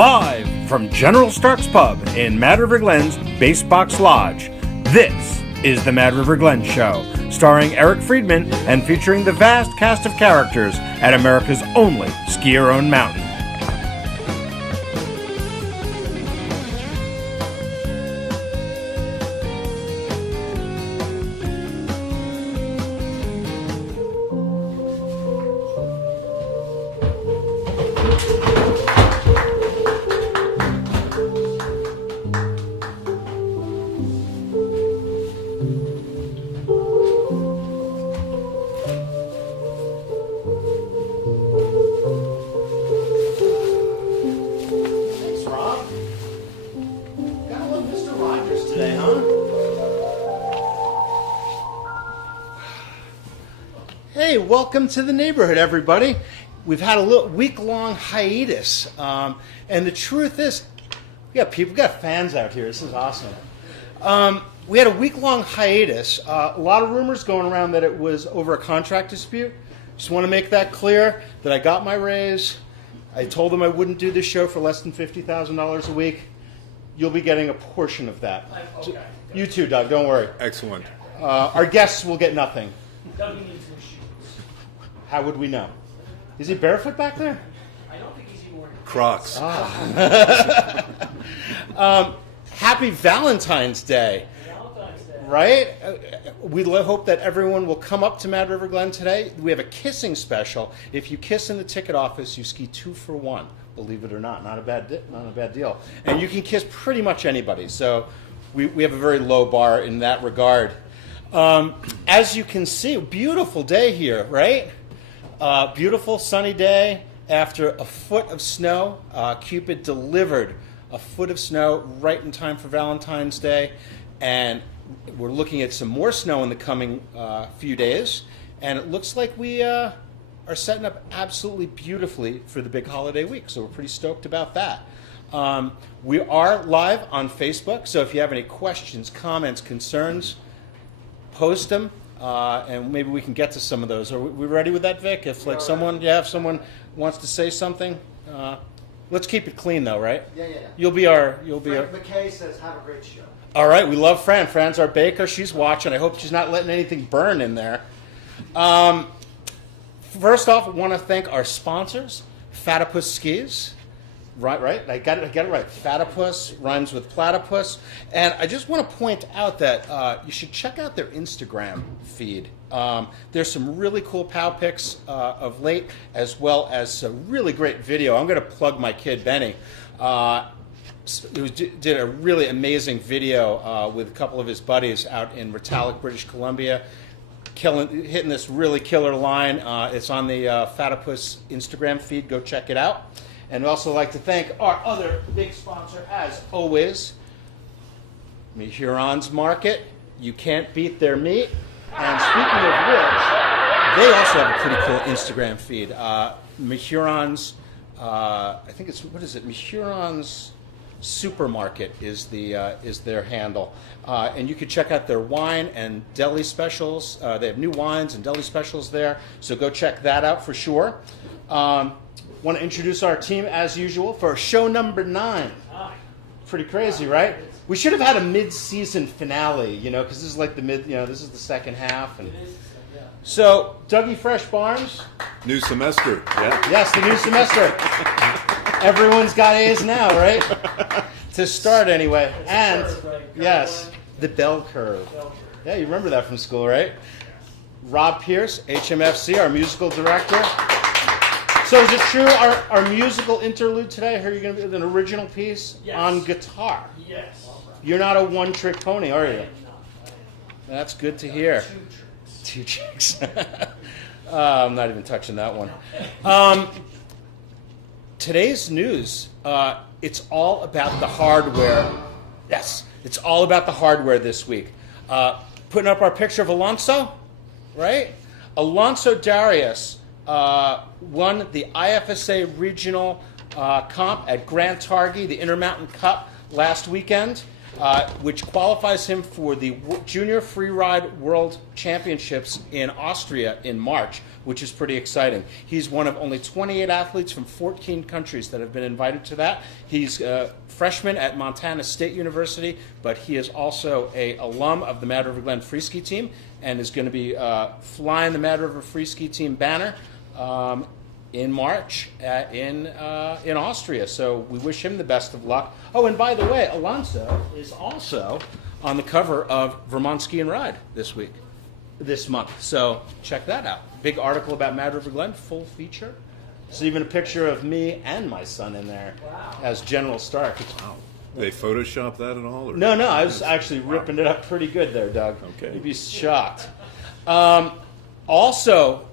Live from General Stark's Pub in Mad River Glen's Basebox Lodge, this is the Mad River Glen Show, starring Eric Friedman and featuring the vast cast of characters at America's only ski-your-own mountain. Welcome to the neighborhood, everybody. We've had a little week-long hiatus, and the truth is, we got fans out here. This is awesome. We had a week-long hiatus. A lot of rumors going around that it was over a contract dispute. Just want to make that clear that I got my raise. I told them I wouldn't do this show for less than $50,000 a week. You'll be getting a portion of that. Okay. You too, Doug. Don't worry. Excellent. Our guests will get nothing. Doug needs new shoes. How would we know? Is he barefoot back there? I don't think he's even wearing Crocs. Happy Valentine's Day. Valentine's Day. Right? We hope that everyone will come up to Mad River Glen today. We have a kissing special. If you kiss in the ticket office, you ski 2 for 1. Believe it or not, not a bad deal. And you can kiss pretty much anybody. So we have a very low bar in that regard. As you can see, beautiful day here, right? Beautiful sunny day after a foot of snow. Cupid delivered a foot of snow right in time for Valentine's Day, and we're looking at some more snow in the coming few days, and it looks like we are setting up absolutely beautifully for the big holiday week, so we're pretty stoked about that. We are live on Facebook, so if you have any questions, comments, concerns, post them. And maybe we can get to some of those. Are we ready with that, Vic? If if someone wants to say something, let's keep it clean though, right? Yeah. You'll be our. McKay says, "Have a great show." All right, we love Fran. Fran's our baker. She's watching. I hope she's not letting anything burn in there. First off, I want to thank our sponsors, Fatipus Skis. Right. I got it right. Fatipus rhymes with platypus. And I just want to point out that you should check out their Instagram feed. There's some really cool POW pics of late, as well as a really great video. I'm going to plug my kid, Benny. Did a really amazing video with a couple of his buddies out in Retallick, British Columbia, hitting this really killer line. It's on the Fatipus Instagram feed. Go check it out. And we'd also like to thank our other big sponsor, as always, Huron's Market. You can't beat their meat. And speaking of which, they also have a pretty cool Instagram feed. Huron's, I think it's, Huron's Supermarket is their handle. And you can check out their wine and deli specials. They have new wines and deli specials there. So go check that out for sure. Want to introduce our team as usual for show number 9. Pretty crazy, right? We should have had a mid-season finale, because this is like this is the second half. And so, Dougie Fresh Barnes. New semester, yeah. Yes, the new semester. Everyone's got A's now, right? To start anyway. And, yes, the bell curve. Yeah, you remember that from school, right? Rob Pierce, HMFC, our musical director. So is it true, our musical interlude today, I heard you're going to be an original piece on guitar? Yes. You're not a one-trick pony, are you? That's good to hear. 2 tricks. I'm not even touching that one. Today's news, it's all about the hardware. Yes, it's all about the hardware this week. Putting up our picture of Alonso, right? Alonso Darius won the IFSA regional comp at Grand Targhee, the Intermountain Cup, last weekend. which qualifies him for the Junior Freeride World Championships in Austria in March, which is pretty exciting. He's one of only 28 athletes from 14 countries that have been invited to that. He's a freshman at Montana State University, but he is also an alum of the Mad River Glen Free Ski Team and is going to be flying the Mad River Free Ski Team banner in March in Austria. So we wish him the best of luck. Oh, and by the way, Alonso is also on the cover of Vermont Ski and Ride this month. So check that out. Big article about Mad River Glen, full feature. There's even a picture of me and my son in there as General Stark. Wow. They Photoshop that at all? Or? No, I was actually ripping it up pretty good there, Doug. Okay. You'd be shocked. Also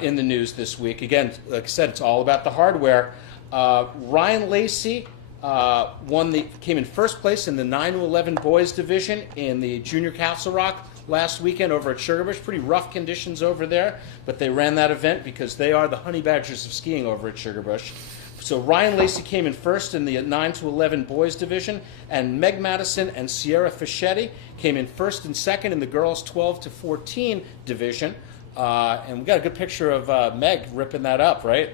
in the news this week, again, like I said, it's all about the hardware. Ryan Lacey came in first place in the 9 to 11 boys division in the Junior Castle Rock last weekend over at Sugarbush. Pretty rough conditions over there, but they ran that event because they are the honey badgers of skiing over at Sugarbush. So Ryan Lacey came in first in the 9 to 11 boys division, and Meg Madison and Sierra Fischetti came in first and second in the girls 12 to 14 division. And we got a good picture of Meg ripping that up, right?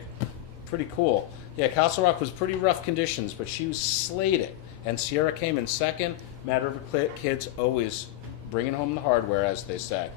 Pretty cool. Yeah, Castle Rock was pretty rough conditions, but she slayed it. And Sierra came in second. Mad River kids always bringing home the hardware, as they say.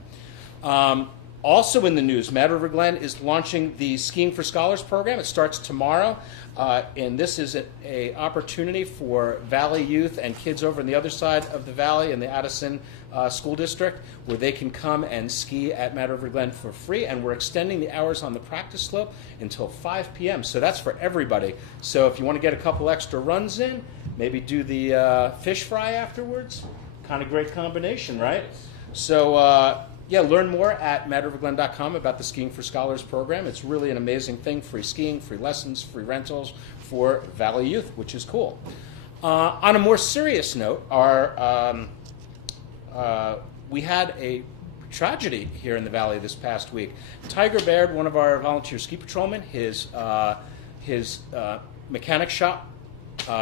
Also in the news, Mad River Glen is launching the Skiing for Scholars program. It starts tomorrow, and this is an opportunity for Valley youth and kids over on the other side of the valley in the Addison School District, where they can come and ski at Mad River Glen for free, and we're extending the hours on the practice slope until 5 p.m., so that's for everybody. So if you want to get a couple extra runs in, maybe do the fish fry afterwards, kind of great combination, right? So yeah, learn more at madriverglen.com about the Skiing for Scholars program. It's really an amazing thing. Free skiing, free lessons, free rentals for Valley youth, which is cool. On a more serious note, we had a tragedy here in the Valley this past week. Tiger Baird, one of our volunteer ski patrolmen, his mechanic shop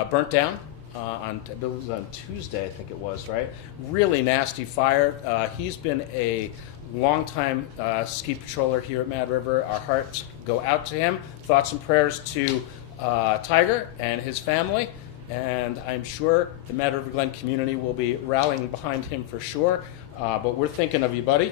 burnt down. I believe it was on Tuesday, I think it was, right? Really nasty fire. He's been a longtime ski patroller here at Mad River. Our hearts go out to him. Thoughts and prayers to Tiger and his family. And I'm sure the Mad River Glen community will be rallying behind him for sure. But we're thinking of you, buddy.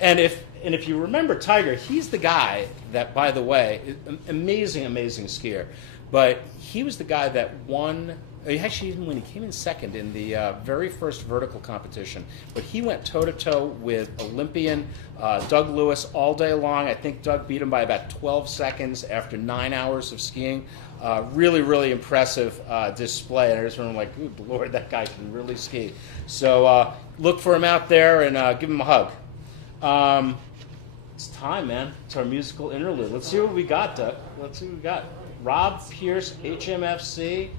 And if you remember Tiger, he's the guy that, by the way, amazing skier. But he was the guy that won. Actually, even when he came in second in the very first vertical competition, but he went toe-to-toe with Olympian Doug Lewis all day long. I think Doug beat him by about 12 seconds after 9 hours of skiing. Really impressive display. And I just remember, like, good Lord, that guy can really ski. So look for him out there and give him a hug. It's time, man. It's our musical interlude. Let's see what we got, Doug. Let's see what we got. Rob Pierce, HMFC.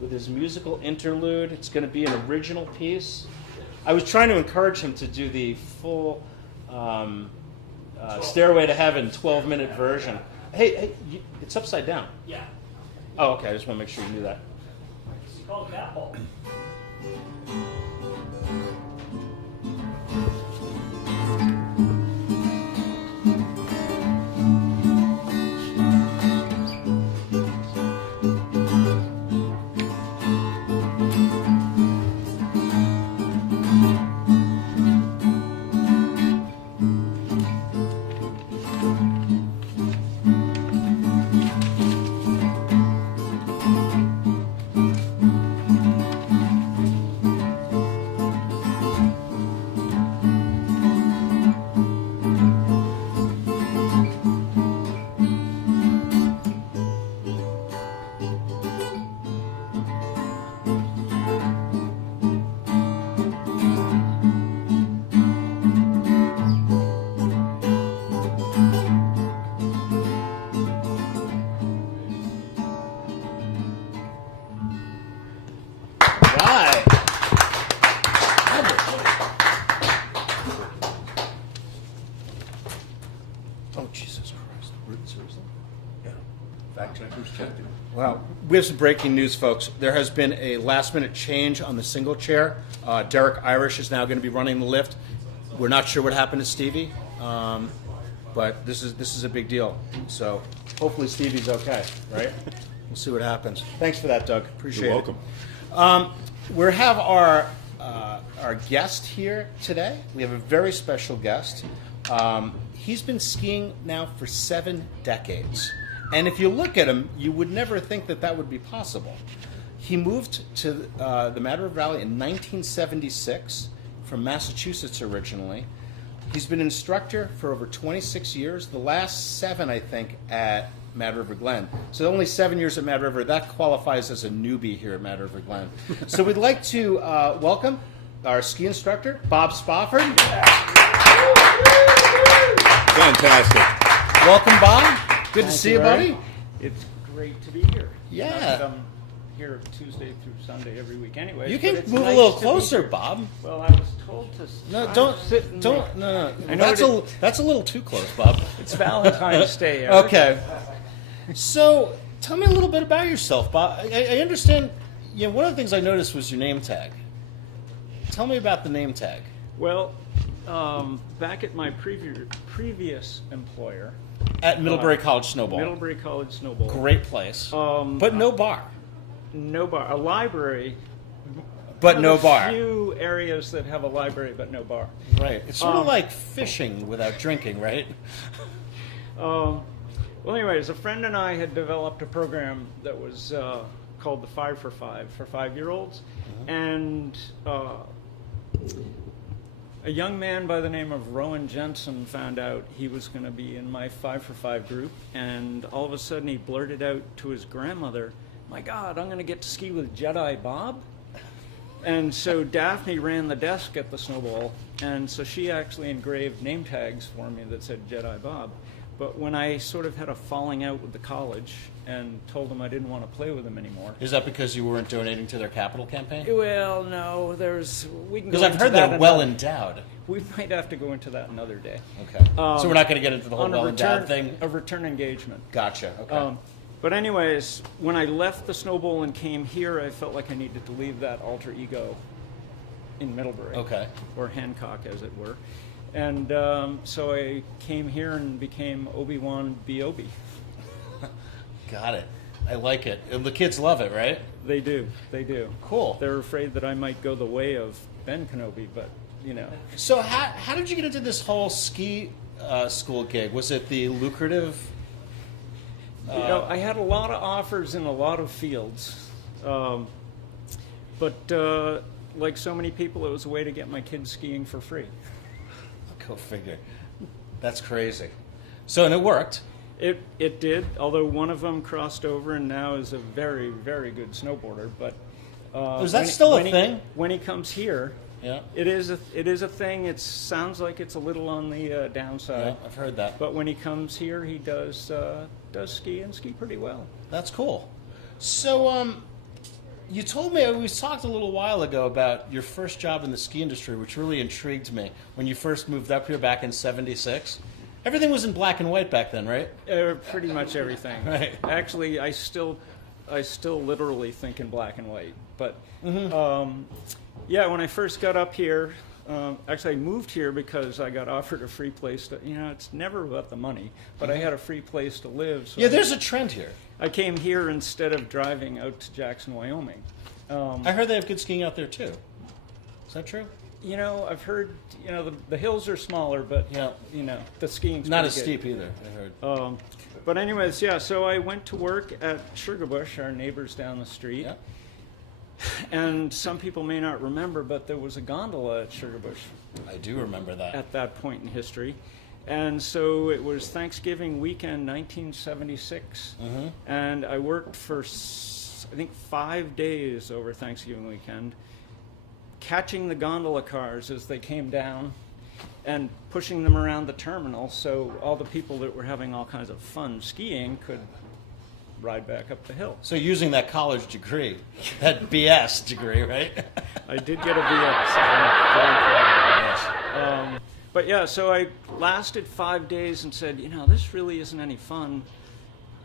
With his musical interlude. It's going to be an original piece. I was trying to encourage him to do the full Stairway to Heaven 12-minute version. Hey, it's upside down. Yeah. Oh, okay. I just want to make sure you knew that. It's called Cat Ball. We have some breaking news, folks. There has been a last-minute change on the single chair. Derek Irish is now going to be running the lift. We're not sure what happened to Stevie, but this is a big deal. So hopefully Stevie's okay, right? We'll see what happens. Thanks for that, Doug. Appreciate You're it. welcome. We have our guest here today. We have a very special guest. He's been skiing now for 7 decades. And if you look at him, you would never think that that would be possible. He moved to the Mad River Valley in 1976 from Massachusetts originally. He's been an instructor for over 26 years, the last 7, I think, at Mad River Glen. So only 7 years at Mad River. That qualifies as a newbie here at Mad River Glen. So we'd like to welcome our ski instructor, Bob Spofford. Fantastic. Welcome, Bob. Good to see you, Larry. buddy. It's great to be here. Yeah. I come here Tuesday through Sunday every week anyway. You but can it's move a nice little to be closer, here. Bob. Well, I was told to No, try don't, to sit and don't, no, I no. know That's a little too close, Bob. It's Valentine's Day, Eric. Okay. So, tell me a little bit about yourself, Bob. I understand. You know, one of the things I noticed was your name tag. Tell me about the name tag. Well, back at my previous employer, At Middlebury College Snowball. Middlebury College Snowball. Great place. But no bar. No bar. A library. But One no of the bar. few areas that have a library but no bar. Right. It's sort of like fishing without drinking, right? Well, anyways, a friend and I had developed a program that was called the 5 for 5 for 5-year-olds, and a young man by the name of Rowan Jensen found out he was going to be in my 5 for 5 group, and all of a sudden he blurted out to his grandmother, "My God, I'm going to get to ski with Jedi Bob." And so Daphne ran the desk at the Snowball, and so she actually engraved name tags for me that said Jedi Bob. But when I sort of had a falling out with the college and told them I didn't want to play with them anymore. Is that because you weren't donating to their capital campaign? Well, no, we can go Because I've into heard that they're well another- endowed. We might have to go into that another day. Okay. So we're not going to get into the whole On well endowed thing? a return engagement. Gotcha. Okay. But anyways, when I left the Snowball and came here, I felt like I needed to leave that alter ego in Middlebury. Okay. Or Hancock, as it were. And so I came here and became Obi-Wan B.O.B. Got it. I like it. And the kids love it, right? They do. They do. Cool. They're afraid that I might go the way of Ben Kenobi, but, you know. So how did you get into this whole ski school gig? Was it the lucrative? You know, I had a lot of offers in a lot of fields. But like so many people, it was a way to get my kids skiing for free. Go figure. That's crazy. So, and it worked. It did, although one of them crossed over and now is a very, very good snowboarder. But Is that still a thing? When he comes here, Yeah. it is a thing. It sounds like it's a little on the downside. Yeah, I've heard that. But when he comes here, he does ski and ski pretty well. That's cool. So, you told me, we talked a little while ago about your first job in the ski industry, which really intrigued me. When you first moved up here back in '76, everything was in black and white back then, right? Pretty much everything. Right. Actually, I still literally think in black and white. But yeah, when I first got up here, actually I moved here because I got offered a free place to. You know, it's never about the money, but I had a free place to live. So Yeah, there's a trend here. I came here instead of driving out to Jackson, Wyoming. I heard they have good skiing out there too. Is that true? You know, I've heard. You know, the hills are smaller, but Yeah. you know, the skiing's Not pretty as good. steep either, I heard. But anyways, yeah. So I went to work at Sugarbush, our neighbors down the street. Yeah. And some people may not remember, but there was a gondola at Sugarbush I do remember that. at that point in history. And so it was Thanksgiving weekend, 1976. And I worked for, I think, 5 days over Thanksgiving weekend, catching the gondola cars as they came down and pushing them around the terminal so all the people that were having all kinds of fun skiing could ride back up the hill. So using that college degree, that BS degree, right? I did get a BS. I'm very proud of it. But yeah, so I lasted 5 days and said, you know, this really isn't any fun.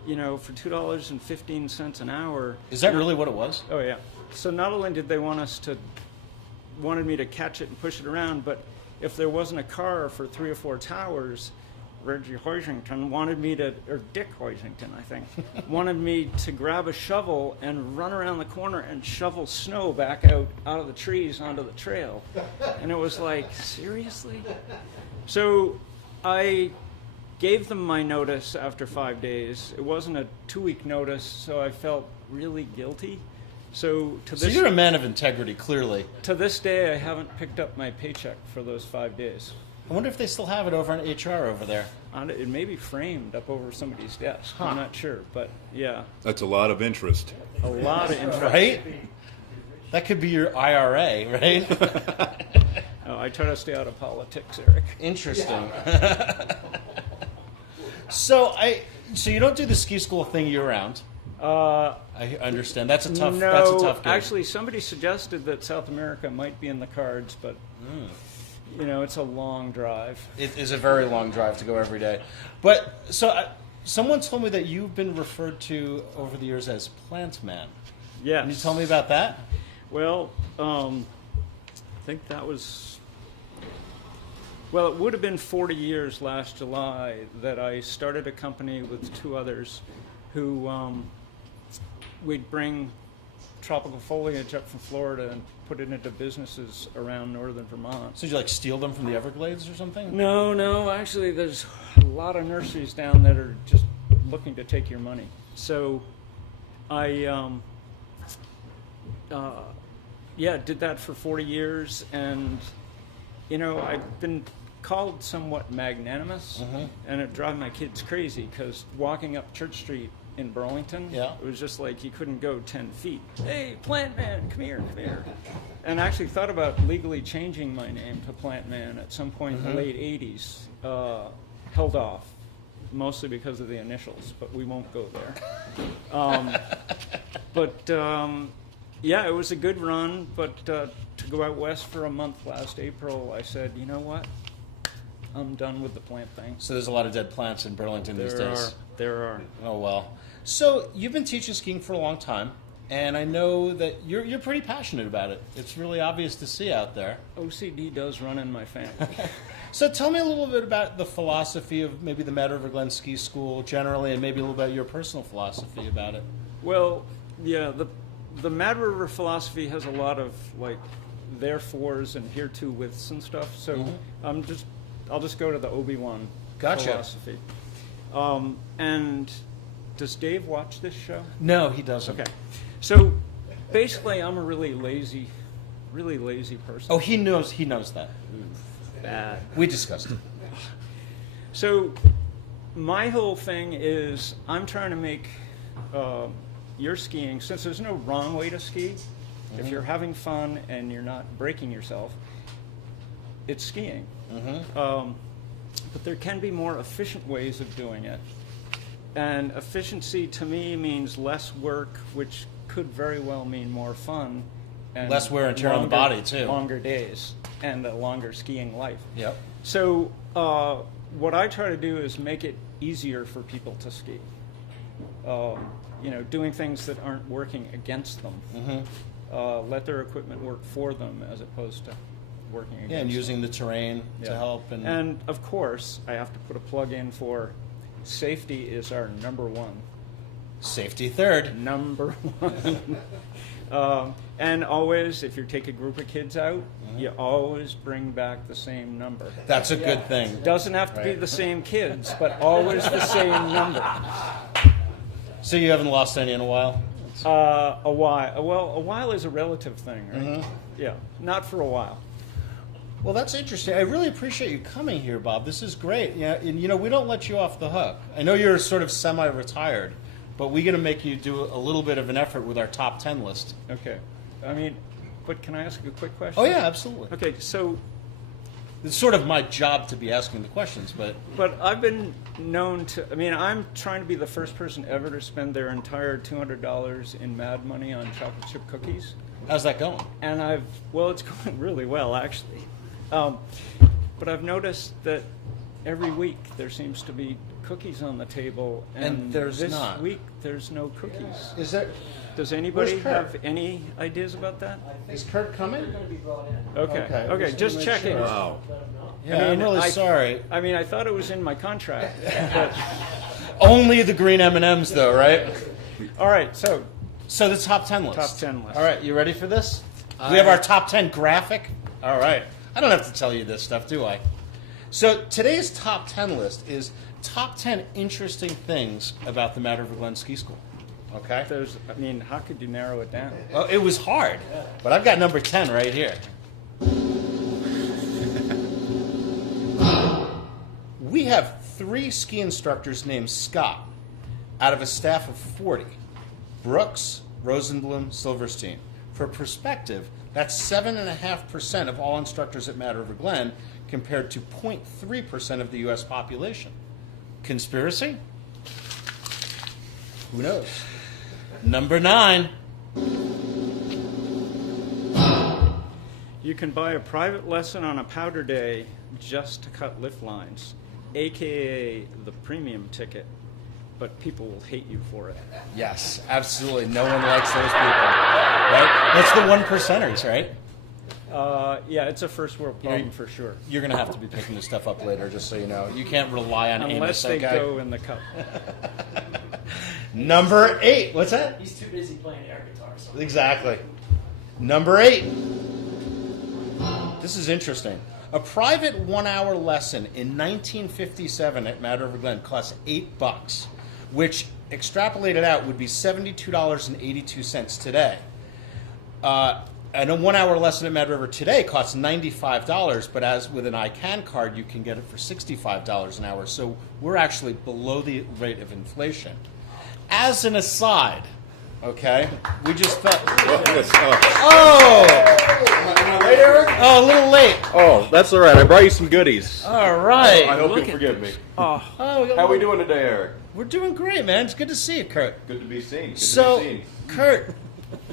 for $2.15 an hour. Is that really what it was? Oh yeah. So not only did they wanted me to catch it and push it around, but if there wasn't a car for 3 or 4 towers, Reggie Hoisington wanted me to, or Dick Hoisington, I think, wanted me to grab a shovel and run around the corner and shovel snow back out of the trees onto the trail. And it was like, seriously? So I gave them my notice after 5 days. It wasn't a 2-week notice, so I felt really guilty. So you're a man of integrity, clearly. To this day, I haven't picked up my paycheck for those 5 days. I wonder if they still have it over on HR over there. It may be framed up over somebody's desk. Huh. I'm not sure, but yeah. That's a lot of interest. A lot of interest. Right? That could be your IRA, right? Oh, I try to stay out of politics, Eric. Interesting. So you don't do the ski school thing year round. I understand. That's a tough gig. Actually, somebody suggested that South America might be in the cards, but it's a long drive. It is a very long drive to go every day. But someone told me that you've been referred to over the years as Plant Man. Yes. Can you tell me about that? Well, I think that was... Well, it would have been 40 years last July that I started a company with 2 others who we'd bring tropical foliage up from Florida and put it into businesses around northern Vermont. So did you steal them from the Everglades or something? No. Actually, there's a lot of nurseries down that are just looking to take your money. So I did that for 40 years, and I've been called somewhat magnanimous, and it drives my kids crazy because walking up Church Street in Burlington, it was just like you couldn't go 10 feet. Hey, Plant Man, come here. And I actually thought about legally changing my name to Plant Man at some point in the late 80s. Held off, mostly because of the initials, but we won't go there. It was a good run, but to go out west for a month last April, I said, you know what? I'm done with the plant thing. So there's a lot of dead plants in Burlington these days. There are. Oh, well. So you've been teaching skiing for a long time, and I know that you're pretty passionate about it. It's really obvious to see out there. OCD does run in my family. So tell me a little bit about the philosophy of maybe the Mad River Glen Ski School generally, and maybe a little about your personal philosophy about it. Well, yeah, the Mad River philosophy has a lot of therefores and here-to-withs and stuff. So I'll just go to the Obi-Wan philosophy. And does Dave watch this show? No, he doesn't. Okay. So basically, I'm a really lazy person. Oh, he knows that. Bad. We discussed it. So my whole thing is I'm trying to make your skiing, since there's no wrong way to ski, if you're having fun and you're not breaking yourself, it's skiing. But there can be more efficient ways of doing it. And efficiency to me means less work, which could very well mean more fun. And less wear and tear on the body, too. Longer days and a longer skiing life. Yep. So what I try to do is make it easier for people to ski. Doing things that aren't working against them. Let their equipment work for them as opposed to working against them. Yeah, and using the terrain to help. And of course, I have to put a plug in for safety is our number one. Safety third. Number one. And always, if you take a group of kids out, you always bring back the same number. That's a good thing. Doesn't have to be the same kids, but always the same number. So you haven't lost any in a while? A while. Well, a while is a relative thing, right? Yeah, not for a while. Well, that's interesting. I really appreciate you coming here, Bob. This is great. Yeah, and we don't let you off the hook. I know you're sort of semi-retired, but we're going to make you do a little bit of an effort with our top 10 list. Okay. But can I ask a quick question? Oh, yeah, absolutely. Okay, so... It's sort of my job to be asking the questions, but... But I've been known to... I'm trying to be the first person ever to spend their entire $200 in Mad money on chocolate chip cookies. How's that going? And it's going really well, actually. But I've noticed that every week there seems to be cookies on the table, And there's this not. week there's no cookies. Is there? Does anybody Where's Kurt? have any ideas about that? Is Kurt coming? They're going to be brought in. Okay, Okay, just just wanna make checking. sure. Wow. Let them know. Yeah, I'm really sorry. I mean, I thought it was in my contract. But, Only the green M&Ms, though, right? all right, so So the top 10 list. Top 10 list. All right, you ready for this? We have our top 10 graphic. All right. I don't have to tell you this stuff, do I? So today's top 10 list is top 10 interesting things about the Mad River Glen Ski School. Okay? I mean, how could you narrow it down? Oh, it was hard, but I've got number 10 right here. We have 3 ski instructors named Scott out of a staff of 40. Brooks, Rosenblum, Silverstein. For perspective, that's 7.5% of all instructors at Mad River Glen compared to 0.3% of the U.S. population. Conspiracy? Who knows? Number 9. You can buy a private lesson on a powder day just to cut lift lines, aka the premium ticket, but people will hate you for it. Yes, absolutely. No one likes those people, right? That's the 1%ers, right? Yeah, it's a first world problem for sure. You're going to have to be picking this stuff up later, just so you know. You can't rely on Unless Amos, they okay? go in the cup. Number 8. What's that? He's too busy playing air guitar. So. Exactly. Number 8. This is interesting. A private 1-hour lesson in 1957 at Mad River Glen cost $8, which extrapolated out would be $72.82 today. And a 1-hour lesson at Mad River today costs $95, but as with an ICANN card, you can get it for $65 an hour. So we're actually below the rate of inflation. As an aside, okay, we just felt. Oh, a little late. Oh, that's all right. I brought you some goodies. All right. I hope you'll forgive me. Oh, How we doing today, Eric? We're doing great, man. It's good to see you, Kurt. Good to be seen. Good to So, be seen. Kurt,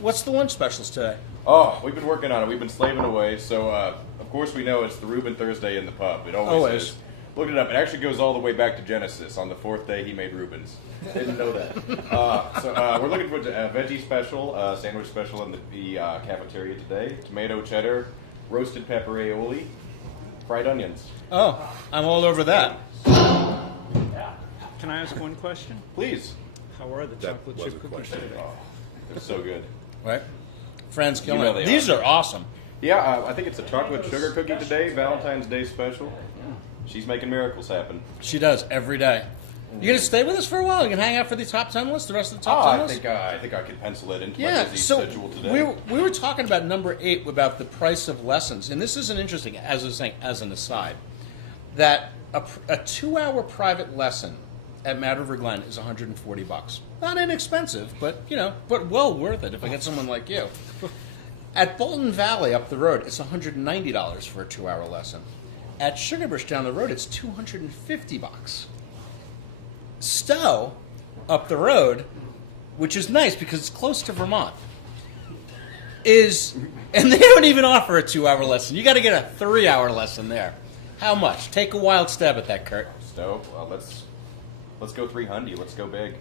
what's the lunch specials today? Oh, we've been working on it. We've been slaving away. So, of course, we know it's the Reuben Thursday in the pub. It always is. Looked it up. It actually goes all the way back to Genesis. On the 4th day, he made Reubens. Didn't know that. We're looking for a veggie special, sandwich special in the cafeteria today. Tomato cheddar, roasted pepper aioli, fried onions. Oh, I'm all over that. Can I ask one question? Please. How are the That chocolate was chip a cookies question. today? Oh, they're so good. Right? Friends killing know it. they These are awesome. Yeah, I think it's a chocolate sugar cookie today, Valentine's Day special. She's making miracles happen. She does every day. You gonna stay with us for a while? You can hang out for the top 10 list, the rest of the top 10 I list? think I could pencil it into my Yeah, busy so schedule today. we were talking about number 8 about the price of lessons, and this is an interesting, as I was saying, as an aside, that a 2-hour private lesson at Mad River Glen is $140. Not inexpensive, but but well worth it if I get someone like you. At Bolton Valley up the road, it's $190 for a 2-hour lesson. At Sugarbush down the road, it's $250. Stowe up the road, which is nice because it's close to Vermont, and they don't even offer a 2-hour lesson. You got to get a 3-hour lesson there. How much? Take a wild stab at that, Kurt. Stowe, well, let's go 300. Let's go big.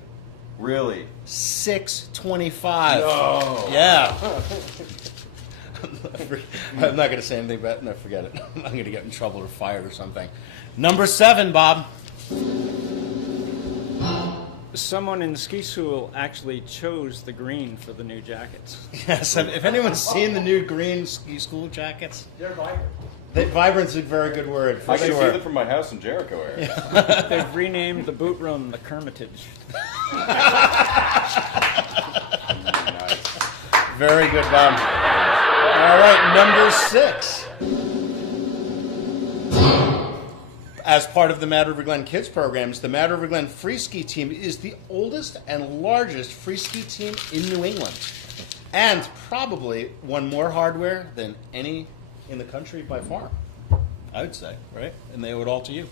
Really? $625. No. Yeah. I'm not going to say anything about it. No, forget it. I'm going to get in trouble or fired or something. Number 7, Bob. Someone in the ski school actually chose the green for the new jackets. Yes. If anyone's seen the new green ski school jackets, They're vibrant. Vibrant's a very good word for I can see sure. them from my house in Jericho area. They've renamed the boot room the Kermitage. Nice. Very good, Bob. All right, number 6. As part of the Mad River Glen Kids programs, the Mad River Glen Free Ski Team is the oldest and largest free ski team in New England, and probably won more hardware than any in the country by far, I would say, right? And they owe it all to you.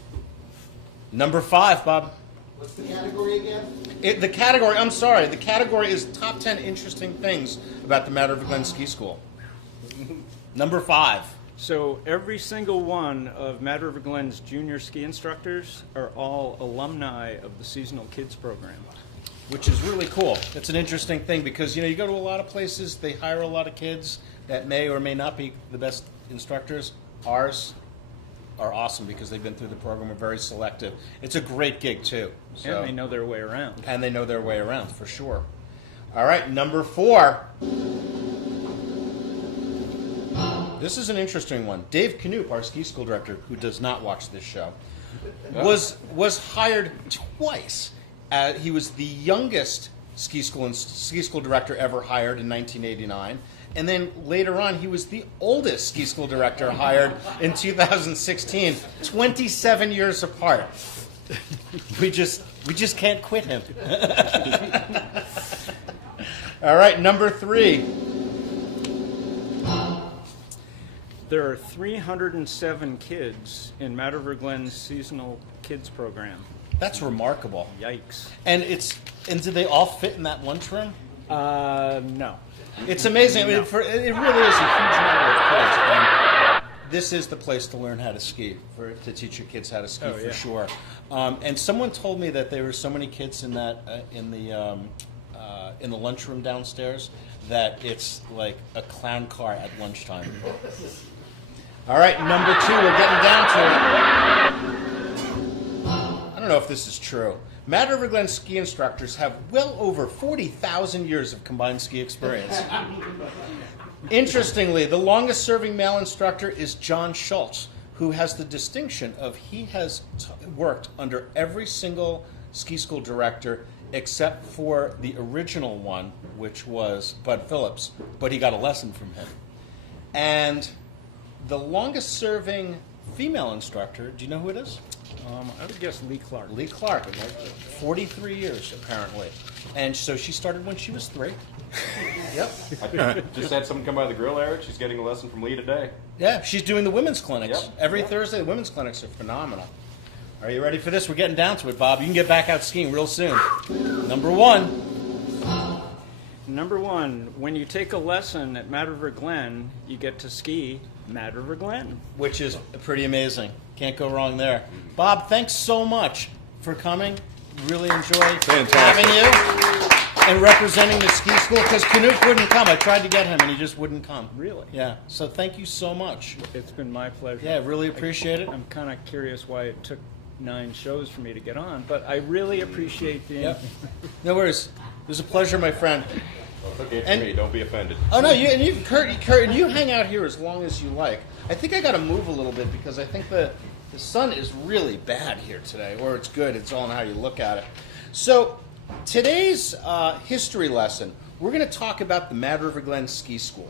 Number 5, Bob. What's the category again? The category is top 10 interesting things about the Mad River Glen Ski School. Number 5. So every single one of Mad River Glen's junior ski instructors are all alumni of the seasonal kids program. Which is really cool. It's an interesting thing because, you go to a lot of places, they hire a lot of kids that may or may not be the best instructors. Ours are awesome because they've been through the program. We're very selective. It's a great gig, too. So, And they know their way around. And they know their way around, for sure. All right, number 4. This is an interesting one. Dave Knoop, our ski school director, who does not watch this show, was hired twice. He was the youngest ski school director ever hired in 1989, and then later on he was the oldest ski school director hired in 2016. 27 years apart. We just can't quit him. All right, number 3. There are 307 kids in Mad River Glen's seasonal kids program. That's remarkable. Yikes. And do they all fit in that lunchroom? No. It's amazing. I mean, it really is a huge number of kids. And this is the place to learn how to ski, to teach your kids how to ski for sure. And someone told me that there were so many kids in that in the lunchroom downstairs that it's like a clown car at lunchtime. All right, number 2. We're getting down to it. I don't know if this is true. Mad River Glen ski instructors have well over 40,000 years of combined ski experience. Interestingly, the longest serving male instructor is John Schultz, who has the distinction of he has worked under every single ski school director except for the original one, which was Bud Phillips, but he got a lesson from him. And the longest serving female instructor, do you know who it is? I would guess Lee Clark. Lee Clark, 43 years apparently. And so she started when she was 3. Yep. I just had someone come by the grill, Eric. She's getting a lesson from Lee today. Yeah, she's doing the women's clinics. Yep. Every Thursday, the women's clinics are phenomenal. Are you ready for this? We're getting down to it, Bob. You can get back out skiing real soon. Number 1. Number 1, when you take a lesson at Mad River Glen, you get to ski Mad River Glen. Which is pretty amazing. Can't go wrong there. Bob, thanks so much for coming. Really enjoy having you and representing the ski school because Knoop wouldn't come. I tried to get him and he just wouldn't come. Really? Yeah. So thank you so much. It's been my pleasure. Yeah, really appreciate it. I'm kind of curious why it took 9 shows for me to get on, but I really appreciate being. Yep. No worries. It was a pleasure, my friend. Well, it's okay for me. Don't be offended. Oh no, Kurt, you hang out here as long as you like. I think I got to move a little bit because I think the sun is really bad here today, or it's good. It's all in how you look at it. So today's history lesson, we're going to talk about the Mad River Glen Ski School,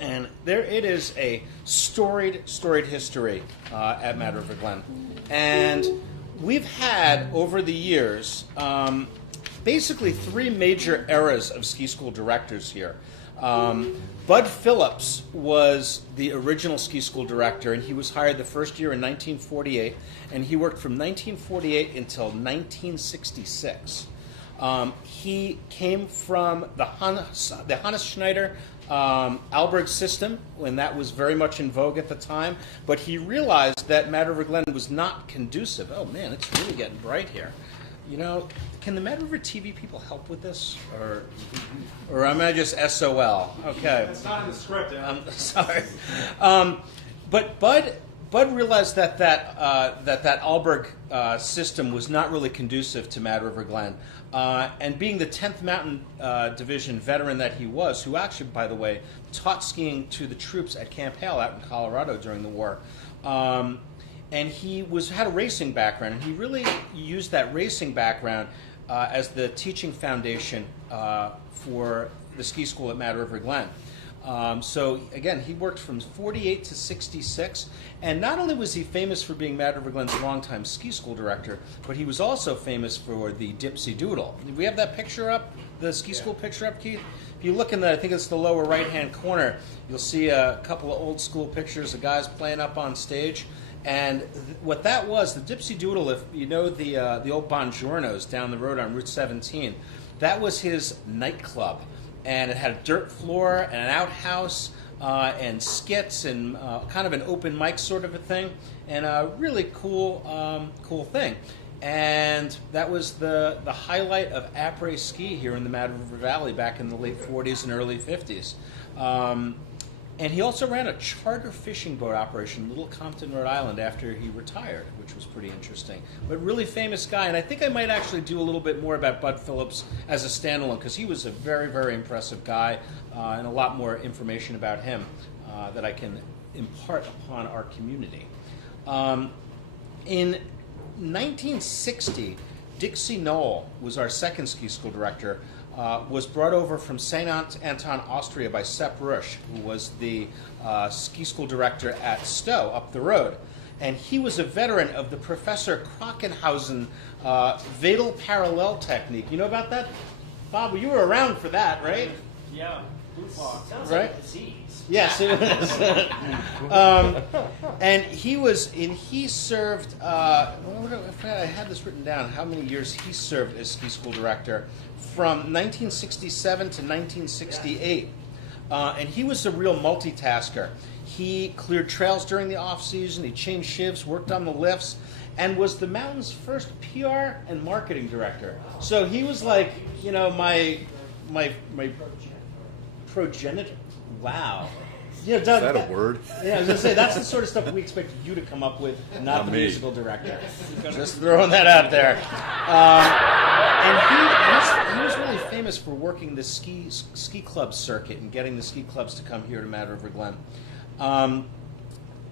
and there it is a storied history at Mad River Glen, and we've had over the years. Basically 3 major eras of ski school directors here. Bud Phillips was the original ski school director, and he was hired the first year in 1948, and he worked from 1948 until 1966. He came from the Hannes Schneider Alberg system, when that was very much in vogue at the time, but he realized that Mad River Glen was not conducive. Oh man, it's really getting bright here. Can the Mad River TV people help with this, or am I just SOL? Okay. That's not in the script. I'm sorry. But Bud realized that Alberg system was not really conducive to Mad River Glen, and being the 10th Mountain Division veteran that he was, who actually, by the way, taught skiing to the troops at Camp Hale out in Colorado during the war. And he had a racing background, and he really used that racing background as the teaching foundation for the ski school at Mad River Glen. So again, he worked from 48 to 66, and not only was he famous for being Mad River Glen's longtime ski school director, but he was also famous for the Dipsy Doodle. Do we have that picture up, the ski school picture up, Keith? If you look in I think it's the lower right-hand corner, you'll see a couple of old school pictures of guys playing up on stage. And what that was, the Dipsy Doodle, if you know the old Bongiornos down the road on Route 17, that was his nightclub. And it had a dirt floor and an outhouse. and skits and kind of an open mic sort of a thing, and a really cool thing. And that was the highlight of après ski here in the Mad River Valley back in the late 40s and early 50s. And he also ran a charter fishing boat operation in Little Compton, Rhode Island after he retired, which was pretty interesting. But really famous guy, and I think I might actually do a little bit more about Bud Phillips as a standalone, because he was a very, very impressive guy, and a lot more information about him that I can impart upon our community. In 1960, Dixie Knoll was our second ski school director, was brought over from St. Anton, Austria by Sepp Rusch, who was the ski school director at Stowe up the road. And he was a veteran of the Professor Krockenhausen Vadal Parallel technique. You know about that? Bob, you were around for that, right? Yeah. Sounds Right? like a disease. Yes, it is. And he served, I had this written down, how many years he served as ski school director, from 1967 to 1968. And he was a real multitasker. He cleared trails during the off-season, he changed shifts, worked on the lifts, and was the mountain's first PR and marketing director. So he was like, you know, my progenitor. Wow. You know, Doug, Is that a word? Yeah, I was going to say, that's the sort of stuff we expect you to come up with, not the me. musical director. Just throwing that out there. And he was really famous for working the ski club circuit and getting the ski clubs to come here to Mad River Glen.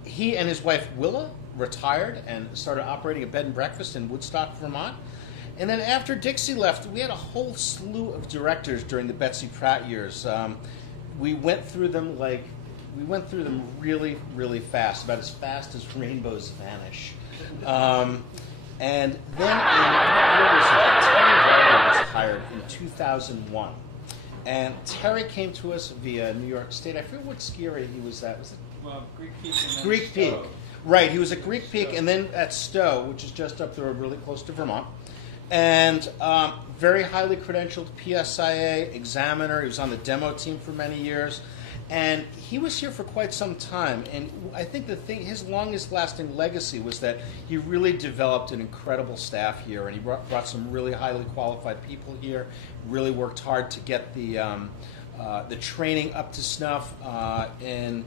He and his wife Willa retired and started operating a bed and breakfast in Woodstock, Vermont. And then after Dixie left, we had a whole slew of directors during the Betsy Pratt years. We went through them really, really fast, about as fast as rainbows vanish. And then Terry Barber was hired in 2001. And Terry came to us via New York State. I forget what ski area he was at. Was it Well, Greek Peak. And then Greek Peak? Stowe. Right, he was at Greek Peak and then at Stowe, which is just up the road, really close to Vermont. And very highly credentialed PSIA examiner. He was on the demo team for many years. And he was here for quite some time. And I think his longest lasting legacy was that he really developed an incredible staff here. And he brought some really highly qualified people here, really worked hard to get the training up to snuff, and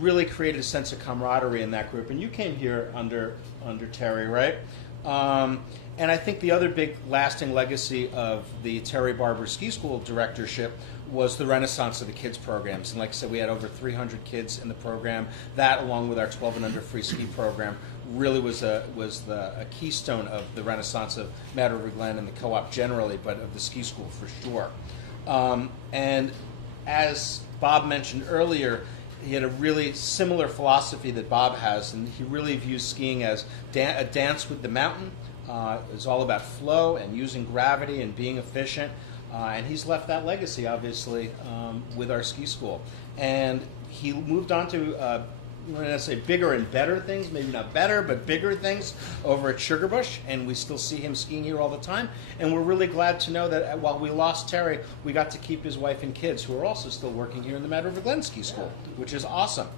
really created a sense of camaraderie in that group. And you came here under Terry, right? And I think the other big lasting legacy of the Terry Barber Ski School directorship was the renaissance of the kids programs. And like I said, we had over 300 kids in the program. That, along with our 12 and under free ski program, really was a keystone of the renaissance of Mad River Glen and the co-op generally, but of the ski school for sure. And as Bob mentioned earlier, he had a really similar philosophy that Bob has, and he really views skiing as a dance with the mountain. It's all about flow and using gravity and being efficient. And he's left that legacy, obviously, with our ski school. And he moved on to, I'm going to say bigger and better things, maybe not better, but bigger things over at Sugarbush. And we still see him skiing here all the time. And we're really glad to know that while we lost Terry, we got to keep his wife and kids, who are also still working here in the Mad River Glen Ski School, which is awesome.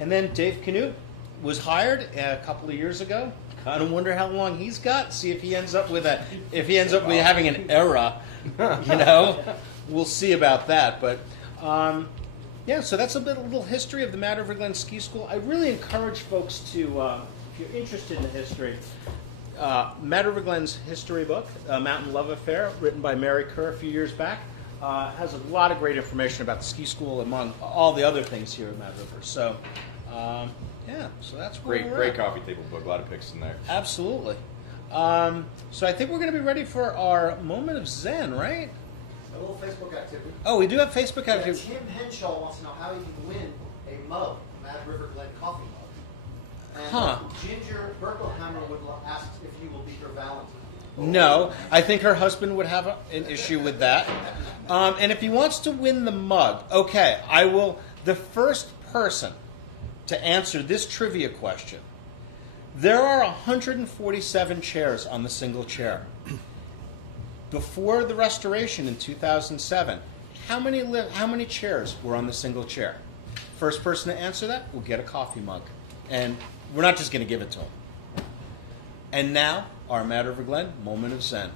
And then Dave Canute was hired a couple of years ago. Kind of wonder how long he's got. See if he ends up with having an era. You know, we'll see about that. But yeah, so that's a little history of the Mad River Glen Ski School. I really encourage folks to, if you're interested in the history, Mad River Glen's history book, Mountain Love Affair, written by Mary Kerr a few years back, has a lot of great information about the ski school among all the other things here at Mad River. So. Yeah, so that's Great coffee table book. A lot of picks in there. Absolutely. So I think we're going to be ready for our moment of Zen, right? A little Facebook activity. Oh, we do have Facebook Yeah, activity. Tim Henshaw wants to know how he can win a mug, Mad River Glen coffee mug. And Ginger Berkelhammer would ask if you will be her Valentine. No, I think her husband would have an issue with that. And if he wants to win the mug, okay, I will. The first person to answer this trivia question. There are 147 chairs on the single chair. Before the restoration in 2007, how many chairs were on the single chair? First person to answer that will get a coffee mug. And we're not just going to give it to them. And now, our Mad River Glen moment of Zen.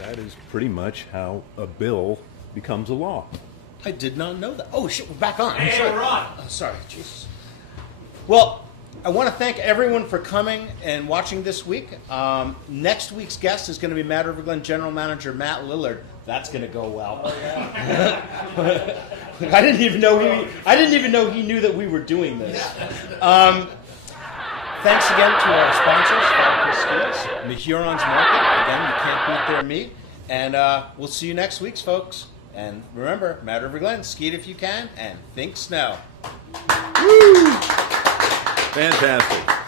That is pretty much how a bill becomes a law. I did not know that. Oh, shit, we're back on. Hey, Sorry. we're on. Oh, sorry, Jesus. Well, I want to thank everyone for coming and watching this week. Next week's guest is going to be Mad River Glen General Manager Matt Lillard. That's going to go well. Oh, yeah. I didn't even know he knew that we were doing this. Thanks again to our sponsors, Falcon Skis, the Hurons Market. Again, you can't beat their meat. And we'll see you next week, folks. And remember, Mad River Glen, ski it if you can, and think snow. Fantastic.